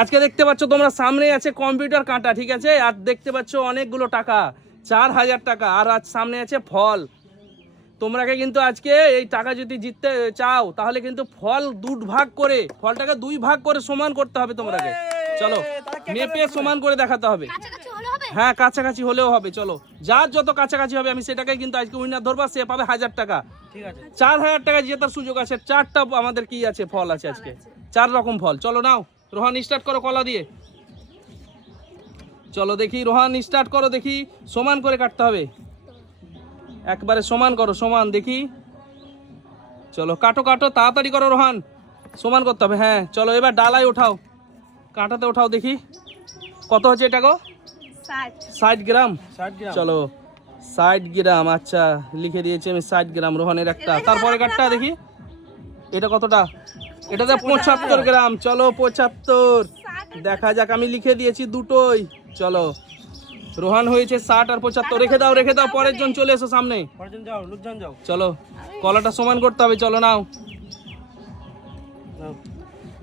আজকে দেখতে পাচ্ছ তোমরা সামনে আছে কম্পিউটার কাঁটা, ঠিক আছে, আর দেখতে পাচ্ছ অনেকগুলো টাকা, 4000 টাকা, আর আজ সামনে আছে ফল। তোমরাকে কিন্তু আজকে এই টাকা যদি জিততে চাও তাহলে কিন্তু ফল ফলটাকে 2 ভাগ করে সমান করতে হবে তোমাকে। চলো মেপে সমান করে দেখাতে হবে। হ্যাঁ কাছাকাছি হলেও হবে। চলো যার যত কাছাকাছি হবে আমি সেটাকে কিন্তু আজকে উইনার ধরবা, সে পাবে 1000 টাকা। ঠিক আছে, 4000 টাকা জেতার সুযোগ আছে। 4টা আমাদের কি আছে, ফল আছে আজকে, 4 রকম ফল। চলো নাও রোহান স্টার্ট করো কলা দিয়ে। চলো দেখি রোহান স্টার্ট করো, দেখি সমান করে কাটতে হবে, একবারে সমান করো, সমান দেখি। চলো কাটো কাটো, তাড়াতাড়ি করো রোহান, সমান করতে হবে। হ্যাঁ চলো এবার ডালায় ওঠাও, কাঁটাতে ওঠাও, দেখি কত হচ্ছে এটা গো। 60 গ্রাম। চলো 60 গ্রাম, আচ্ছা লিখে দিয়েছি আমি 60 গ্রাম রোহানের একটা। তারপরে কাটটা দেখি এটা কতটা, এটাতে 75 গ্রাম। চলো 75, দেখা যাক, আমি লিখে দিয়েছি দুটোই। চলো রোহান হয়েছে 60 আর 75। রেখে দাও রেখে দাও, পরের জন চলে এসো সামনে। চলো কলাটা সমান করতে হবে। চলো নাও,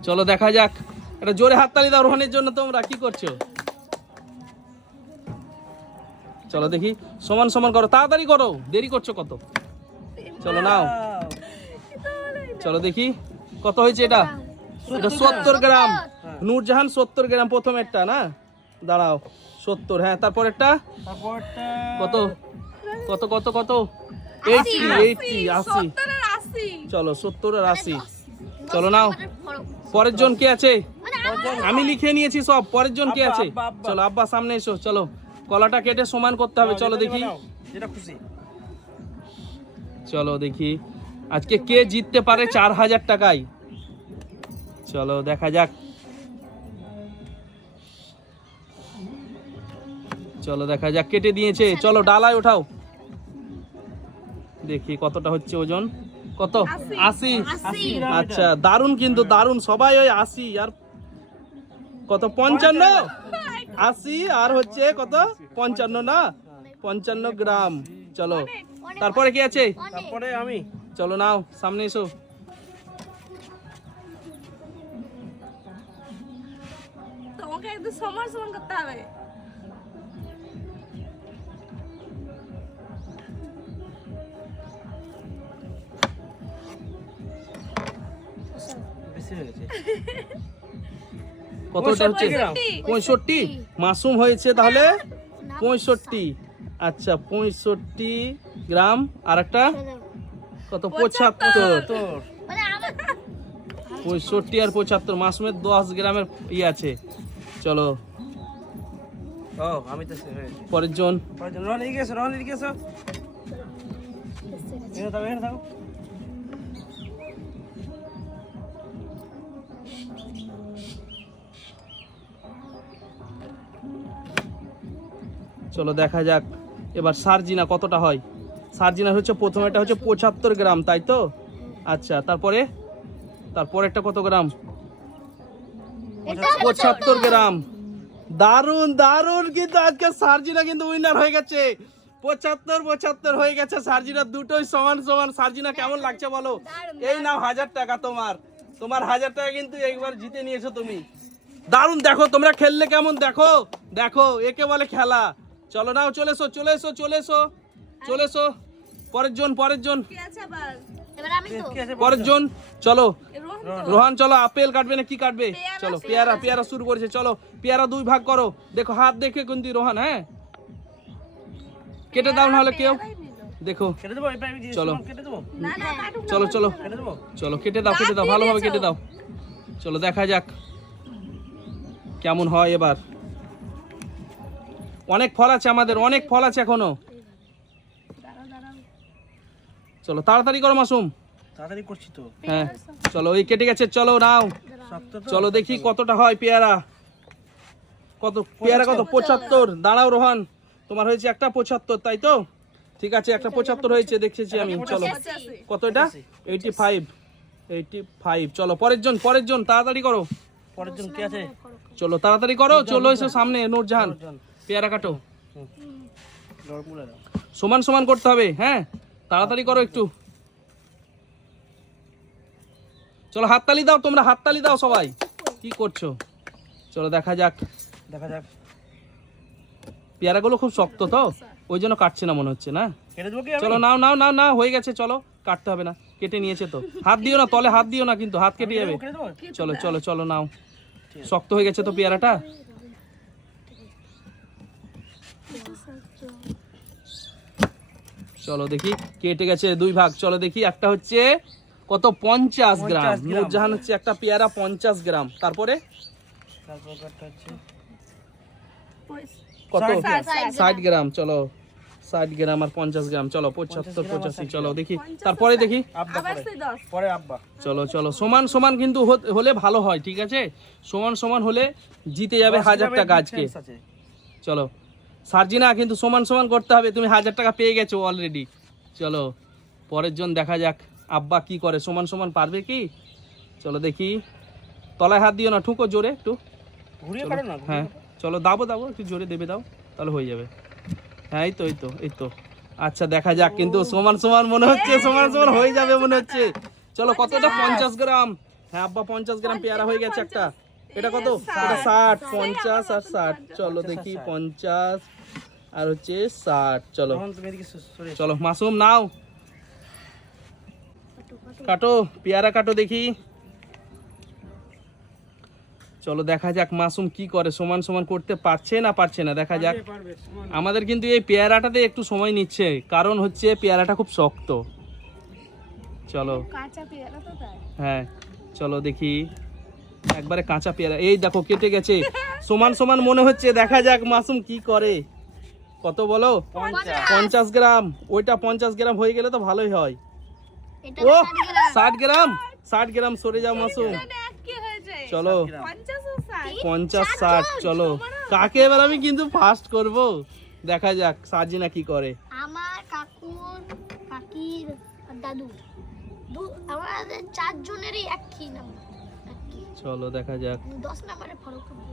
চলো দেখা যাক। এটা জোরে হাততালি দাও রোহানের জন্য। তোমরা কি করছো? চলো দেখি সমান সমান করো, তাড়াতাড়ি করো, দেরি করছো কত। চলো নাও, চলো দেখি কত হয়েছে এটা। এটা 70 গ্রাম। নূরজাহান 70 গ্রাম প্রথমেরটা না, দাঁড়াও 70। হ্যাঁ তারপরেরটা কত কত কত কত 80। চলো 70 আর 80। চলো নাও, পরের জন কে আছে? আমি লিখে নিয়েছি সব, পরের জন কে আছে? চলো আব্বা সামনে এসো। চলো কলাটা কেটে সমান করতে হবে। চলো দেখি, চলো দেখি আজকে কে জিততে পারে 4000 টাকায়। চলো দেখা যাক। চলো দেখা যাক, কেটে দিয়েছে। চলো ডালায় ওঠাও, দেখি কতটা হচ্ছে ওজন। কত? 80। আচ্ছা দারুণ, কিন্তু দারুণ, সবাই ওই 80 আর কত 55। 80 আর হচ্ছে কত 55 না, 55 গ্রাম। চলো তারপরে কি আছে? তারপরে আমি। চলো নাও সামনে এসো। তোমাকে একদম সমান সমান করতে হবে। কতটা হচ্ছে? 65। মাসুম হয়েছে তাহলে 65। আচ্ছা 65 গ্রাম। আর একটা কত 75। 65 আর 75, মাসুমের 10 গ্রামের ই আছে। চলো আমি তো পরের জন। চলো দেখা যাক এবার সার্জিনা কতটা হয়। সার্জিনা হচ্ছে প্রথমেটা হচ্ছে 75 গ্রাম, তাই তো? আচ্ছা তারপরেরটা কত গ্রাম? 75 গ্রাম। দারুন দারুন, কিন্তু আজকে সার্জিনা কিন্তু উইনার হয়ে গেছে। 75 হয়ে গেছে সার্জিনা, দুটোই সমান সমান। সার্জিনা কেমন লাগছে বলো? এই নাও 1000 টাকা তোমার। 1000 টাকা কিন্তু একবার জিতে নিয়েছো তুমি। দারুন, দেখো তোমরা খেললে কেমন, দেখো দেখো, একে বলে খেলা। চলো নাও, চলে এসো চলে এসো চলে এসো চলে এসো। পরের জন পরের জন। চলো রোহান, চলো আপেল কাটবে না কি কাটবে? চলো পেয়ারা শুরু করেছে। চলো পেয়ারা 2 ভাগ করো, দেখো হাত দেখে কিন্তু রোহান। হ্যাঁ কেটে দাও নাহলে কেউ, দেখো। চলো চলো চলো চলো কেটে দাও ভালোভাবে কেটে দাও। চলো দেখা যাক কেমন হয় এবার। অনেক ফল আছে আমাদের, অনেক ফল আছে এখনো। চলো তাড়াতাড়ি করো মাসুম। তাড়াতাড়ি করছি তো। হ্যাঁ চলো এই কেটে গেছে। চলো নাও, চলো দেখি কতটা হয় পেয়ারা। কত পেয়ারা? কত 75। দাঁড়াও রোহান, তোমার হয়েছে একটা 75, তাই তো? ঠিক আছে, একটা 75 হয়েছে দেখেছি আমি। চলো কত এটা? 85। চলো পরের জন তাড়াতাড়ি করো। পরের জন কে আছে? চলো তাড়াতাড়ি করো, চলো এসো সামনে। নূরজাহান পেয়ারা কাটো, সমান সমান করতে হবে। হ্যাঁ তাড়াতাড়ি করো একটু। চলো হাততালি দাও তোমরা, হাততালি দাও সবাই। কি করছো? চলো দেখা যাক। দেখা যাক। পেয়ারাগুলো খুব শক্ত তো, ওই জন্য কাটছে না মনে হচ্ছে না। কেটে দেবো কি? চলো নাও নাও নাও নাও, হয়ে গেছে, চলো কাটতে হবে না, কেটে নিয়েছে তো। হাত দিও না, তলে হাত দিও না কিন্তু, হাত কেটে যাবে। কেটে দেবো? চলো চলো চলো নাও, শক্ত হয়ে গেছে তো পেয়ারাটা। চলো দেখি, কেটে গেছে 2 ভাগ। চলো দেখি, একটা হচ্ছে কত, 50 গ্রাম। 50 গ্রাম। নূরজাহান হচ্ছে একটা পেয়ারা 50 গ্রাম। তারপরে তারপর কাটটা হচ্ছে কত, 60 গ্রাম। 60 গ্রাম। চলো 60 গ্রাম আর 50 গ্রাম, চলো 75 85। চলো দেখি, তারপরে দেখি। আব্বা আবার পরে। সেই 10 পরে আব্বা। চলো চলো, সমান সমান কিন্তু হলে ভালো হয়, ঠিক আছে? সমান সমান হলে জিতে যাবে 1000 টাকা আজকে। difference আছে। চলো সার্জিনা, কিন্তু সমান সমান করতে হবে, তুমি 1000 টাকা পেয়ে গেছো অলরেডি। চলো পরের জন দেখা যাক আব্বা কি করে, সমান সমান পারবে কি? চলো দেখি, তলায় হাত দিও না, ঠুকো জোরে একটু। ঘুরিয়ে চলো, কাটো না, ঘুরিয়ে হ্যাঁ কাটো। চলো, দাবো দাবো একটু জোরে দেবে, দাও তাহলে হয়ে যাবে। হ্যাঁ এই তো এই তো এই তো। আচ্ছা দেখা যাক, কিন্তু সমান সমান মনে হচ্ছে, সমান সমান হয়ে যাবে মনে হচ্ছে। চলো কতটা, 50 গ্রাম। হ্যাঁ আব্বা 50 গ্রাম পেয়ারা হয়ে গেছে একটা। এটা কত? এটা 60, 50 আর 60। চলো দেখি, 50 আর হচ্ছে 60। চলো তখন তুমি এদিকে সরে এসো। চলো, মাসুম নাও, কাটো পেয়ারা কাটো দেখি। চলো দেখা যাক মাসুম কি করে, সমান সমান করতে পারছে না পারছে না, দেখা যাক। আমাদের কিন্তু এই পেয়ারাটাতে একটু সময় নিচ্ছে, কারণ হচ্ছে পেয়ারাটা খুব শক্ত। চলো কাঁচা পেয়ারা তো তাই। হ্যাঁ চলো দেখি, একবারে কাঁচা পেয়ারা, এই দেখো কেটে গেছে। সমান সমান মনে হচ্ছে, দেখা যাক মাসুম কি করে। কত বলো? 50 গ্রাম। ওইটা 50 গ্রাম হয়ে গেলে তো ভালোই হয়। ও 60 গ্রাম, 60 গ্রাম, সরে যাও মাসুম। মানে এক কি হয়েছে? চলো 50 ও 60 50 60। চলো কাকে এবার আমি কিন্তু ফার্স্ট করব, দেখা যাক সার্জিনা কি করে। আমার কাকুর কাকির আর দাদু আমাদের 4 জনেরই একই নাম্বার, একই। চলো দেখা যাক। 10 নাম্বারের ফরক হবে।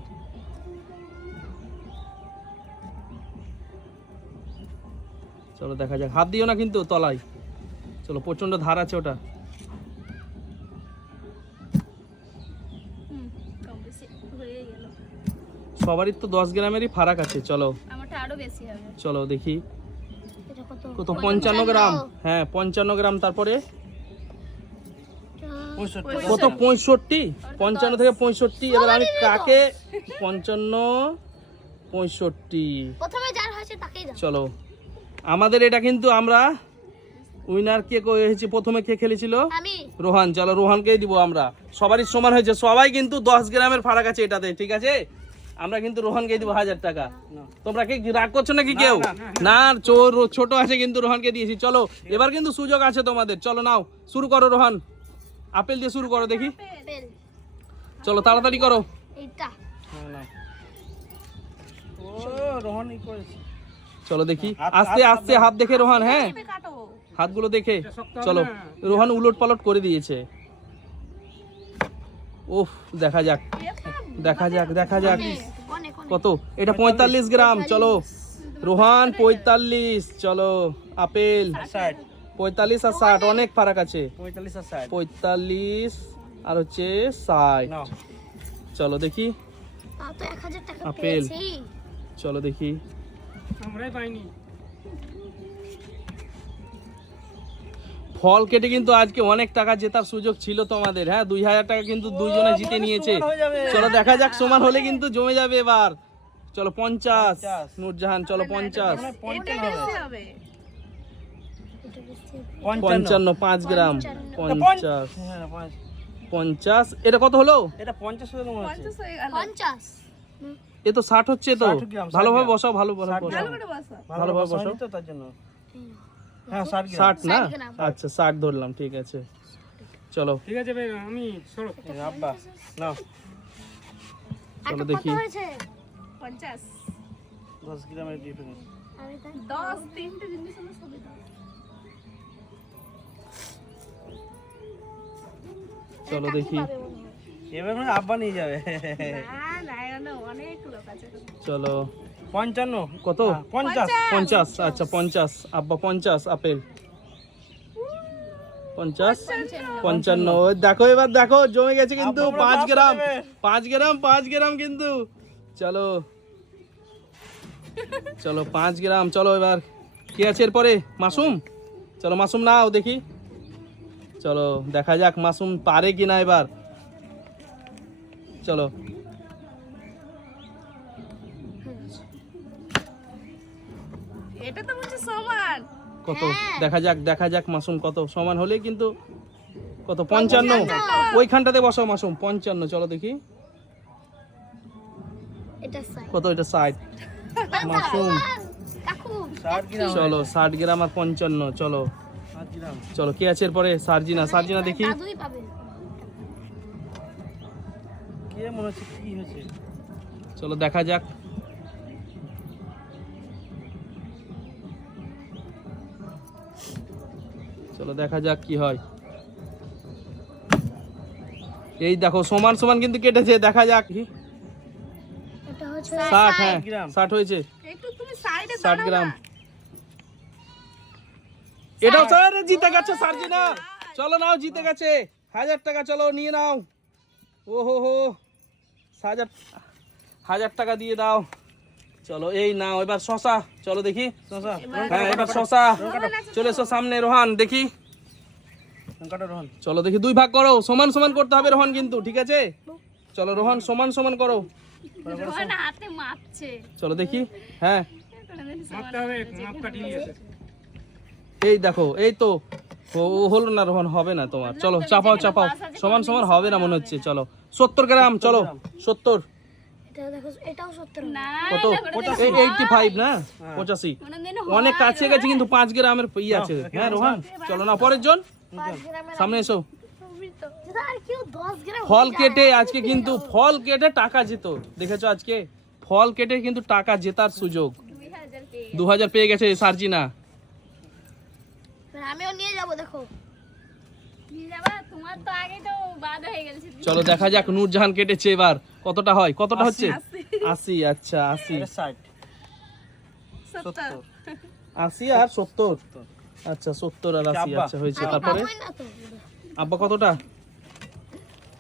চলো দেখা যাক, হাত দিও না কিন্তু তলায়। চলো প্রচন্ড ধার আছে ওটা। কম বেশি হয়ে গেল। সবারই তো 10 গ্রামেরই ফারাক আছে। চলো আমারটা আরো বেশি হবে। চলো দেখি, এটা কত? কত? 55 গ্রাম। হ্যাঁ 55 গ্রাম। তারপরে 65 কত? 65। 55 থেকে 65। এবার আমি কাকে, 55 65। প্রথমে যার হয়েছে তাকেই দাও। চলো আমাদের এটা কিন্তু আমরা উইনার কে হয়েছে, প্রথমে কে খেলেছিল? আমি রোহান। চলো রোহানকেই দিব আমরা, সবারই সমান হয়েছে, সবাই কিন্তু 10 গ্রামের ফারাক আছে এটাতে, ঠিক আছে? আমরা কিন্তু রোহানকেই দিব 1000 টাকা। তোমরা কি রাগ করছো নাকি কেউ? না, চোর ছোট আছে কিন্তু রোহানকে দিয়েছি। চলো এবার কিন্তু সুযোগ আছে তোমাদের, চলো নাও শুরু করো। রোহান আপেল দিয়ে শুরু করো দেখি, পেল চলো তাড়াতাড়ি করো। এইটা ও রোহন ই করেছে। চলো দেখি, হাত- আস্তে হাত- আস্তে হাত দেখে রোহান, হ্যাঁ এভাবে কাটো। হাতগুলো দেখে। চলো রোহান উলট পালট করে দিয়েছে। উফ দেখা যাক, দেখা যাক, দেখা যাক অনেক অনেক। কত। এটা 45 গ্রাম। চলো রোহান 45। চলো আপেল 60, 45 আর 60, অনেক ফারাক আছে। 45 আর 60। 45 আর হচ্ছে 60। নাও। চলো দেখি, তাও তো 1000 টাকা আপেল। পেয়েছি। চলো দেখি। ফল কেটে কিন্তু আজকে অনেক টাকা জেতার সুযোগ ছিল তোমাদের। হ্যাঁ 2000 টাকা কিন্তু দুইজনে জিতে নিয়েছে। সমান হয়ে যাবে। চলো দেখা যাক, সমান হলে কিন্তু জমে যাবে এবার। চলো 50 50 নূরজাহান। চলো 50 মানে এটা 55 বেশি হবে। হবে। এটা বেশি। 55 5 গ্রাম। 50 হ্যাঁ 5। 50। এটা কত হলো? এটা 50 হয়ে মনে হচ্ছে। 50 হয়ে গেল। 50 এ তো 60 হচ্ছে তো। 60 গ্রাম, 60 ভালোভাবে গ্রাম। বসাও, ভালোভাবে 60 বসাও। ভালো করে বসো। ভালোভাবে বসা বসো। হয়নি তো তার জন্য। হ্যাঁ 60 গ্রাম। 60 না? 60 গ্রাম। আচ্ছা 60 ধরলাম, ঠিক আছে। চলো এই আব্বা নাও। আর চলো কত দেখি। হয়েছে? 50 10 গ্রামের ডিফারেন্স। আমি তাই 10 তিনটে জিনিস হলো সবই 10। চলো দেখি। পাবে মনে হয়। এবার মানে আব্বা নিয়ে যাবে। না না এখানে অনেক লোক আছে। চলো 55 কত? 50 50। আচ্ছা 50 আব্বা 50 আপেল। 50 55 ওই দেখো এবার দেখো জমে গেছে কিন্তু আব্বা, 5 পুরো গ্রাম দেবে। 5 গ্রাম কিন্তু চলো চলো 5 গ্রাম চলো এবার কি আছে এরপরে মাসুম চলো মাসুম নাও দেখি চলো দেখা যাক মাসুম পারে কিনা এবার চলো এটা তো বলছে সমান। কত দেখা যাক মাসুম কত সমান হলে কিন্তু কত 55 ওইখানটাতে বসাও মাসুম 55 চলো দেখি এটা সাইড কত এটা 60 মাসুম কাকু 60 গ্রাম চলো 60 গ্রাম আর 55 চলো 5 গ্রাম চলো কে আছে এরপরে সার্জিনা দেখি দাদুই পাবে কে মনে হচ্ছে কি হয়েছে চলো দেখা যাক চলো দেখা যাক কি হয় এই দেখো সমান সমান কিন্তু কেটেছে দেখা যাক এটা হচ্ছে 60 হ্যাঁ গ্রাম। 60 হয়েছে একটু তুমি সাইডে 60 গ্রাম এটাও স্যার জিতে গেছে সার্জিনা চলো নাও জিতে গেছে 1000 টাকা চলো নিয়ে নাও ওহো হো 1000 টাকা দিয়ে দাও চলো এই নাও এবার শশা চলো দেখি শশা হ্যাঁ এবার শশা চলে এসো সামনে রোহান দেখি কাটো রোহন চলো দেখি দুই ভাগ করো সমান সমান করতে হবে রোহান কিন্তু ঠিক আছে চলো রোহান সমান সমান করো রোহন হাতে মাপছে। চলো দেখি হ্যাঁ মাপতে হবে মাপ কাটি নিয়েছে এই দেখো এই তো ও হলো না রোহন হবে না তোমার চলো চাপাও সমান সমান হবে না মনে হচ্ছে চলো 70 গ্রাম চলো 70 এটা দেখো এটাও 70 না কত এটা করে এই 85 না 85 কোনোদিন অনেক কাছে গেছে কিন্তু 5 গ্রামের ই আছে হ্যাঁ রোহান চলো না পরের জন 5 গ্রামের সামনে এসো আর কেউ 10 গ্রাম ফল কেটে আজকে কিন্তু ফল কেটে টাকা যেত দেখেছো আজকে ফল কেটে কিন্তু টাকা জেতার সুযোগ 2000 পেয়ে 2000 পেয়ে গেছে সার্জিনা আমিও নিয়ে যাব দেখো নিয়ে যাবা তোমার তো আগে তো বাদ হয়ে গেছে। চলো দেখা যাক নূরজাহান কেটেছে এবার কতটা হয় কতটা হচ্ছে 80 আচ্ছা 80 60 70 80 আর 70 আচ্ছা 70 আর 80 আচ্ছা হয়েছে তারপরে পাবোই না তো আব্বা কতটা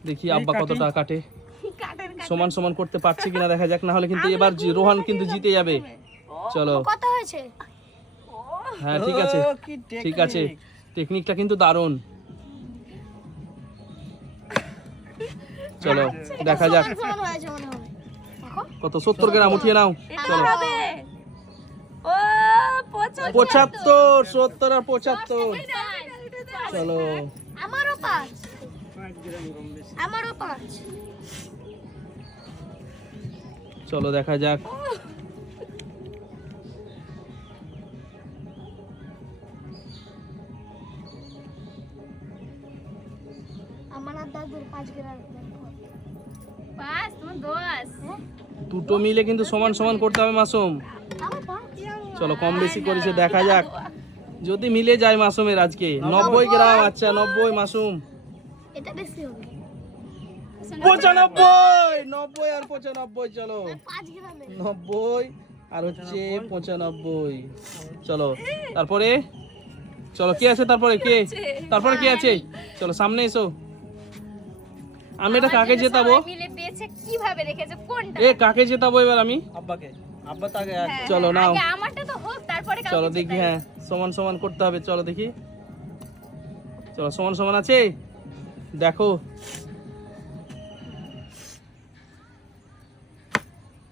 দেখি আব্বা কতটা কাটে কাটের সমান সমান করতে পারছে কিনা দেখা যাক না হলে কিন্তু এবার রোহান কিন্তু জিতে যাবে চলো কত হয়েছে হ্যাঁ ঠিক আছে ও, কি ঠিক আছে টেকনিকটা কিন্তু দারুণ চলো দেখা যাক সমান হয়েছে মনে হয় দেখো কত 70 গ্রাম উঠিয়ে নাও চলো হবে ও 75 75 70 আর 75 চলো আমারও 5 আমারও 5 চলো দেখা যাক আমার আর দাদুর 5 গ্রাম 5 তোমার 10 দুটো মিলে কিন্তু সমান সমান করতে হবে মাসুম আমার 5 চলো কম বেশি করেছে দেখা যাক যদি মিলে যায় মাসুমের আজকে 90 গ্রাম আচ্ছা 90 মাসুম এটা বেশি হবে 95 90 আর 95 চলো 5 গ্রামে 90 আর হচ্ছে 95 চলো তারপরে চলো কে আছে তারপরে কে আছে চলো সামনে এসো আমি এটা কাকে জেতাবো সবাই মিলে পেয়েছে কিভাবে রেখেছে কোনটা এ কাকে জেতাবো এবার আমি আব্বাকে আব্বা তাকে চলো নাও আগে আমারটা তো হোক তারপরে কাউকে চলো দেখি জেতাই। হ্যাঁ সমান সমান করতে হবে চলো দেখি চলো সমান সমান আছে দেখো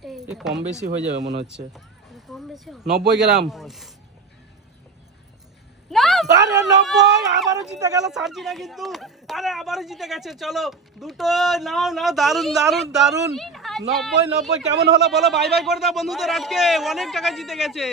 এই এ কম বেশি হয়ে যাবে মনে হচ্ছে কম বেশি হবে 90 গ্রাম না আরে 90 আবারও জিতে গেল সার্জিনা কিন্তু আরে আবারও জিতে গেছে চলো দুটো নাও দারুন 90 কেমন হলো বলো বাই বাই করে দাও বন্ধুদের আজকে অনেক টাকা জিতে গেছে